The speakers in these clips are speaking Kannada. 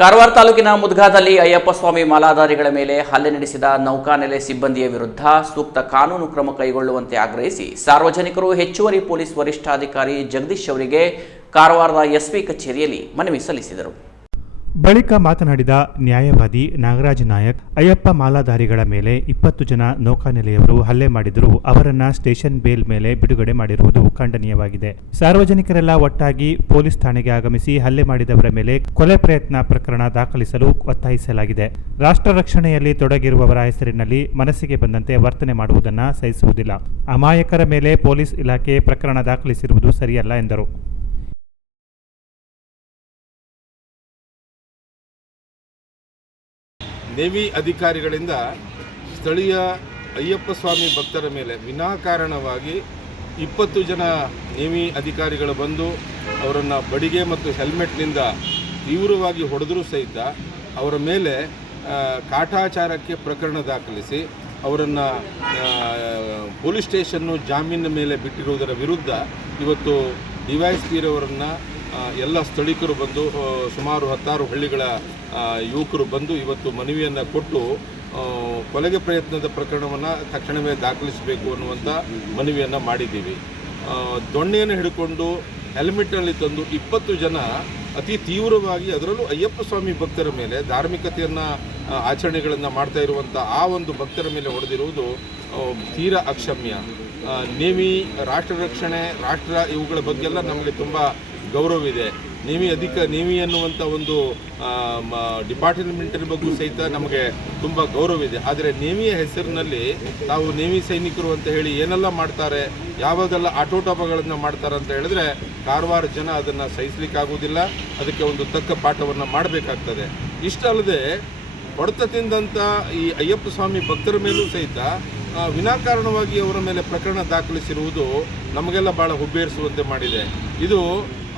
ಕಾರವಾರ ತಾಲೂಕಿನ ಮುದ್ಗಾದಲ್ಲಿ ಅಯ್ಯಪ್ಪ ಸ್ವಾಮಿ ಮಾಲಾಧಾರಿಗಳ ಮೇಲೆ ಹಲ್ಲೆ ನಡೆಸಿದ ನೌಕಾನೆಲೆ ಸಿಬ್ಬಂದಿಯ ವಿರುದ್ಧ ಸೂಕ್ತ ಕಾನೂನು ಕ್ರಮ ಕೈಗೊಳ್ಳುವಂತೆ ಆಗ್ರಹಿಸಿ ಸಾರ್ವಜನಿಕರು ಹೆಚ್ಚುವರಿ ಪೊಲೀಸ್ ವರಿಷ್ಠಾಧಿಕಾರಿ ಜಗದೀಶ್ ಅವರಿಗೆ ಕಾರವಾರದ ಎಸ್ಪಿ ಕಚೇರಿಯಲ್ಲಿ ಮನವಿ ಸಲ್ಲಿಸಿದರು. ಬಳಿಕ ಮಾತನಾಡಿದ ನ್ಯಾಯವಾದಿ ನಾಗರಾಜ್ ನಾಯಕ್, ಅಯ್ಯಪ್ಪ ಮಾಲಾಧಾರಿಗಳ ಮೇಲೆ 20 ಜನ ನೌಕಾನೆಲೆಯವರು ಹಲ್ಲೆ ಮಾಡಿದರೂ ಅವರನ್ನ ಸ್ಟೇಷನ್ ಬೇಲ್ ಮೇಲೆ ಬಿಡುಗಡೆ ಮಾಡಿರುವುದು ಖಂಡನೀಯವಾಗಿದೆ. ಸಾರ್ವಜನಿಕರೆಲ್ಲ ಒಟ್ಟಾಗಿ ಪೊಲೀಸ್ ಠಾಣೆಗೆ ಆಗಮಿಸಿ ಹಲ್ಲೆ ಮಾಡಿದವರ ಮೇಲೆ ಕೊಲೆ ಪ್ರಯತ್ನ ಪ್ರಕರಣ ದಾಖಲಿಸಲು ಒತ್ತಾಯಿಸಲಾಗಿದೆ. ರಾಷ್ಟ್ರ ರಕ್ಷಣೆಯಲ್ಲಿ ತೊಡಗಿರುವವರ ಹೆಸರಿನಲ್ಲಿ ಮನಸ್ಸಿಗೆ ಬಂದಂತೆ ವರ್ತನೆ ಮಾಡುವುದನ್ನು ಸಹಿಸುವುದಿಲ್ಲ. ಅಮಾಯಕರ ಮೇಲೆ ಪೊಲೀಸ್ ಇಲಾಖೆ ಪ್ರಕರಣ ದಾಖಲಿಸಿರುವುದು ಸರಿಯಲ್ಲ ಎಂದರು. ನೇವಿ ಅಧಿಕಾರಿಗಳಿಂದ ಸ್ಥಳೀಯ ಅಯ್ಯಪ್ಪ ಸ್ವಾಮಿ ಭಕ್ತರ ಮೇಲೆ ವಿನಾಕಾರಣವಾಗಿ 20 ಜನ ನೇವಿ ಅಧಿಕಾರಿಗಳು ಬಂದು ಅವರನ್ನು ಬಡಿಗೆ ಮತ್ತು ಹೆಲ್ಮೆಟ್ನಿಂದ ತೀವ್ರವಾಗಿ ಹೊಡೆದರೂ ಸಹಿತ ಅವರ ಮೇಲೆ ಕಾಟಾಚಾರಕ್ಕೆ ಪ್ರಕರಣ ದಾಖಲಿಸಿ ಅವರನ್ನು ಪೊಲೀಸ್ ಸ್ಟೇಷನ್ನು ಜಾಮೀನಿನ ಮೇಲೆ ಬಿಟ್ಟಿರುವುದರ ವಿರುದ್ಧ ಇವತ್ತು ಡಿವೈಎಸ್ಪಿರವರನ್ನು ಎಲ್ಲ ಸ್ಥಳೀಕರು ಬಂದು ಸುಮಾರು 16 ಹಳ್ಳಿಗಳ ಯುವಕರು ಬಂದು ಇವತ್ತು ಮನವಿಯನ್ನು ಕೊಟ್ಟು ಕೊಲೆಗೆ ಪ್ರಯತ್ನದ ಪ್ರಕರಣವನ್ನು ತಕ್ಷಣವೇ ದಾಖಲಿಸಬೇಕು ಅನ್ನುವಂಥ ಮನವಿಯನ್ನು ಮಾಡಿದ್ದೀವಿ. ದೊಣ್ಣೆಯನ್ನು ಹಿಡ್ಕೊಂಡು ಹೆಲ್ಮೆಟ್ನಲ್ಲಿ ತಂದು 20 ಜನ ಅತಿ ತೀವ್ರವಾಗಿ, ಅದರಲ್ಲೂ ಅಯ್ಯಪ್ಪ ಸ್ವಾಮಿ ಭಕ್ತರ ಮೇಲೆ ಧಾರ್ಮಿಕತೆಯನ್ನು ಆಚರಣೆಗಳನ್ನು ಮಾಡ್ತಾ ಇರುವಂಥ ಆ ಒಂದು ಭಕ್ತರ ಮೇಲೆ ಹೊಡೆದಿರುವುದು ತೀರಾ ಅಕ್ಷಮ್ಯ. ನೇವಿ, ರಾಷ್ಟ್ರ ರಕ್ಷಣೆ, ರಾಷ್ಟ್ರ ಇವುಗಳ ಬಗ್ಗೆಲ್ಲ ನಮಗೆ ತುಂಬ ಗೌರವವಿದೆ. ನೇವಿ ಅನ್ನುವಂಥ ಒಂದು ಡಿಪಾರ್ಟ್ಮೆಂಟಿನ ಬಗ್ಗೆ ಸಹಿತ ನಮಗೆ ತುಂಬ ಗೌರವವಿದೆ. ಆದರೆ ನೇವಿಯ ಹೆಸರಿನಲ್ಲಿ ತಾವು ನೇವಿ ಸೈನಿಕರು ಅಂತ ಹೇಳಿ ಏನೆಲ್ಲ ಮಾಡ್ತಾರೆ, ಯಾವಾಗೆಲ್ಲ ಆಟೋಟೋಪಗಳನ್ನು ಮಾಡ್ತಾರೆ ಅಂತ ಹೇಳಿದ್ರೆ ಕಾರವಾರ ಜನ ಅದನ್ನು ಸಹಿಸಲಿಕ್ಕಾಗುವುದಿಲ್ಲ. ಅದಕ್ಕೆ ಒಂದು ತಕ್ಕ ಪಾಠವನ್ನು ಮಾಡಬೇಕಾಗ್ತದೆ. ಇಷ್ಟಲ್ಲದೆ ಹೊಡೆತ ತಿಂದಂಥ ಈ ಅಯ್ಯಪ್ಪ ಸ್ವಾಮಿ ಭಕ್ತರ ಮೇಲೂ ಸಹಿತ ವಿನಾಕಾರಣವಾಗಿ ಅವರ ಮೇಲೆ ಪ್ರಕರಣ ದಾಖಲಿಸಿರುವುದು ನಮಗೆಲ್ಲ ಭಾಳ ಹುಬ್ಬೇರಿಸುವಂತೆ ಮಾಡಿದೆ. ಇದು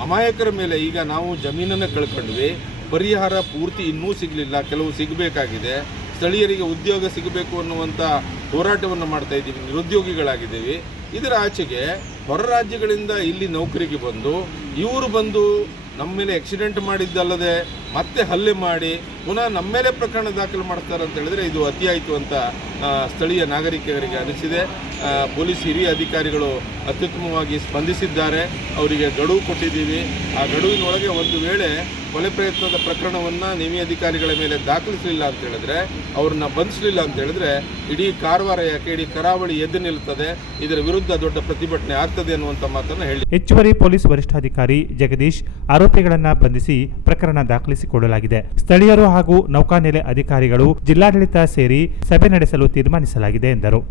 ಅಮಾಯಕರ ಮೇಲೆ ಈಗ ನಾವು ಜಮೀನನ್ನು ಕಳ್ಕೊಂಡ್ವಿ, ಪರಿಹಾರ ಪೂರ್ತಿ ಇನ್ನೂ ಸಿಗಲಿಲ್ಲ, ಕೆಲವು ಸಿಗಬೇಕಾಗಿದೆ. ಸ್ಥಳೀಯರಿಗೆ ಉದ್ಯೋಗ ಸಿಗಬೇಕು ಅನ್ನುವಂಥ ಹೋರಾಟವನ್ನು ಮಾಡ್ತಾ ಇದ್ದೀವಿ, ನಿರುದ್ಯೋಗಿಗಳಾಗಿದ್ದೀವಿ. ಇದರ ಆಚೆಗೆ ಹೊರ ರಾಜ್ಯಗಳಿಂದ ಇಲ್ಲಿ ನೌಕರಿಗೆ ಬಂದು ಇವರು ಬಂದು ನಮ್ಮ ಮೇಲೆ ಆಕ್ಸಿಡೆಂಟ್ ಮಾಡಿದ್ದಲ್ಲದೆ ಮತ್ತೆ ಹಲ್ಲೆ ಮಾಡಿ ಪುನಃ ನಮ್ಮ ಮೇಲೆ ಪ್ರಕರಣ ದಾಖಲು ಮಾಡ್ತಾರೆ ಅಂತ ಹೇಳಿದ್ರೆ ಇದು ಅತಿಯಾಯಿತು ಅಂತ ಸ್ಥಳೀಯ ನಾಗರಿಕರಿಗೆ ಅನಿಸಿದೆ. ಪೊಲೀಸ್ ಹಿರಿಯ ಅಧಿಕಾರಿಗಳು ಅತ್ಯುತ್ತಮವಾಗಿ ಸ್ಪಂದಿಸಿದ್ದಾರೆ. ಅವರಿಗೆ ಗಡುವು ಕೊಟ್ಟಿದ್ದೀವಿ. ಆ ಗಡುವಿನೊಳಗೆ ಒಂದು ವೇಳೆ ಕೊಲೆ ಪ್ರಯತ್ನದ ಪ್ರಕರಣವನ್ನು ನೇವಿ ಅಧಿಕಾರಿಗಳ ಮೇಲೆ ದಾಖಲಿಸಲಿಲ್ಲ ಅಂತ ಹೇಳಿದ್ರೆ, ಅವ್ರನ್ನ ಬಂಧಿಸಲಿಲ್ಲ ಅಂತ ಹೇಳಿದ್ರೆ ಇಡೀ ಕಾರವಾರ ಯಾಕೆ ಇಡೀ ಕರಾವಳಿ ಎದ್ದು ನಿಲ್ಲುತ್ತದೆ. ಇದರ ವಿರುದ್ಧ ದೊಡ್ಡ ಪ್ರತಿಭಟನೆ ಆಗ್ತದೆ ಅನ್ನುವಂಥ ಮಾತನ್ನು ಹೇಳಿ ಹೆಚ್ಚುವರಿ ಪೊಲೀಸ್ ವರಿಷ್ಠಾಧಿಕಾರಿ ಜಗದೀಶ್ ಆರೋಪಿಗಳನ್ನು ಬಂಧಿಸಿ ಪ್ರಕರಣ ದಾಖಲಿಸಿಕೊಳ್ಳಲಾಗಿದೆ. ಸ್ಥಳೀಯರು ಹಾಗೂ ನೌಕಾನೆಲೆ ಅಧಿಕಾರಿಗಳು ಜಿಲ್ಲಾಡಳಿತ ಸೇರಿ ಸಭೆ ನಡೆಸಲು ತೀರ್ಮಾನಿಸಲಾಗಿದೆ ಎಂದರು.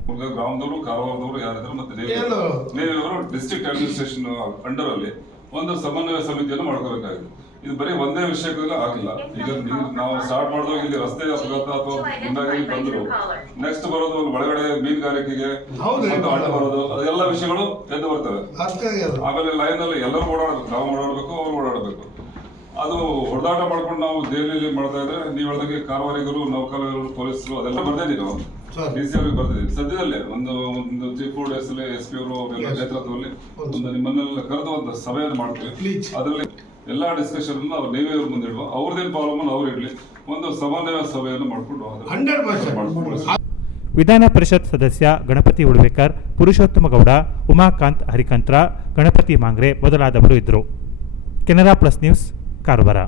ಡಿಸ್ಟ್ರಿಕ್ಟ್ ಅಡ್ಮಿನಿಸ್ಟ್ರೇಷನ್ ಅಂಡರ್ ಅಲ್ಲಿ ಒಂದು ಸಮನ್ವಯ ಸಮಿತಿಯನ್ನು ಮಾಡ್ಕೋಬೇಕಾಗಿದೆ. ಇದು ಬರೀ ಒಂದೇ ವಿಷಯಕ್ಕೆಲ್ಲ ಆಗಿಲ್ಲ. ಈಗ ನಾವು ಸ್ಟಾರ್ಟ್ ಮಾಡಿದಾಗ ಇಲ್ಲಿ ರಸ್ತೆ ಅಪಘಾತ ಅಥವಾ ಮುಂದಾಗಿ ಬಂದ್ರು, ನೆಕ್ಸ್ಟ್ ಬರೋದು ಒಳಗಡೆ ಮೀನುಗಾರಿಕೆಗೆ ಅಡ್ಡ ಬರೋದು, ಅದೆಲ್ಲ ವಿಷಯಗಳು ಎದ್ದು ಬರ್ತವೆ. ಆಮೇಲೆ ಲೈನ್ ಅಲ್ಲಿ ಎಲ್ಲರೂ ಓಡಾಡಬೇಕು, ನಾವು ಓಡಾಡಬೇಕು, ಅವ್ರು ಓಡಾಡಬೇಕು. ಅದು ಹೊಡೆದಾಟ ಮಾಡ್ಕೊಂಡು ನಾವು ದೆಹಲಿಯಲ್ಲಿ ಮಾಡ್ತಾ ಇದ್ರೆ ನೀವು ಹೇಳಿದಾಗೆ ಕಾರವಾರಿಗರು, ನೌಕಾಲರು, ಪೊಲೀಸರು ಅದೆಲ್ಲ ಬರ್ದಿದ್ದೀವಿ. ನಾವು DC ಅವ್ರಿಗೆ ಬರ್ದಿದ್ದೀವಿ. ಸದ್ಯದಲ್ಲೇ ಒಂದು 3-4 days ಅಲ್ಲಿ SP ಅವರು ಅವರೆಲ್ಲ ನೇತೃತ್ವದಲ್ಲಿ ಒಂದು ನಿಮ್ಮನ್ನೆಲ್ಲ ಕರೆದು ಒಂದು ಸಭೆಯನ್ನು ಮಾಡ್ತೀವಿ. ಅದರಲ್ಲಿ ಎಲ್ಲಾ ಡಿಸ್ಕಷನ್ ಅವ್ರು ನೇವಿ ಅವ್ರ ಮುಂದೆ ಇಡುವ, ಅವ್ರದ್ದೇನು ಪ್ರಾಬ್ಲಮ್ ಅವ್ರು ಇಡ್ಲಿ, ಒಂದು ಸಮನ್ವಯ ಸಭೆಯನ್ನು ಮಾಡಿಕೊಂಡು ವಿಧಾನ ಪರಿಷತ್ ಸದಸ್ಯ ಗಣಪತಿ ಉಳ್ವೇಕರ್, ಪುರುಷೋತ್ತಮ ಗೌಡ, ಉಮಾಕಾಂತ್ ಹರಿಕಂತ್ರ, ಗಣಪತಿ ಮಾಂಗ್ರೆ ಮೊದಲಾದವರು ಇದ್ದರು. Canara plus news, Karwar.